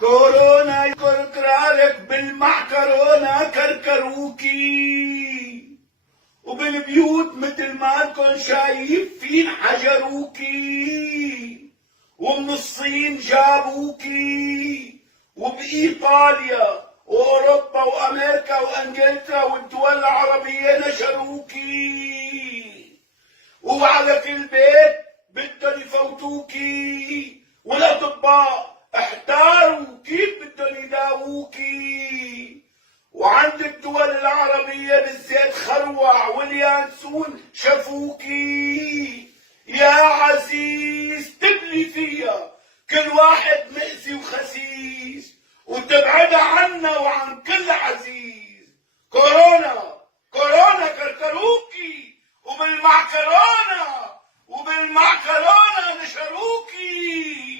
كورونا يكركرالك بالمعكرونة كركروكي، وبالبيوت متل ما انكن شايفين حجروكي، ومن الصين جابوكي، وبإيطاليا وأوروبا وأمريكا وأنجلترا والدول العربية نشروكي، وعلى كل بيت بدهم يفوتوكي، والأطباء احتاروا كيف بدهم يداووكي، وعند الدول العربية بالزيت خروع واليانسون شافوكي. يا عزيز تبلي فيها كل واحد مأسي وخسيس، وتبعدها عنا وعن كل عزيز. كورونا كورونا كركروكي، وبالمعكرونة نشروكي.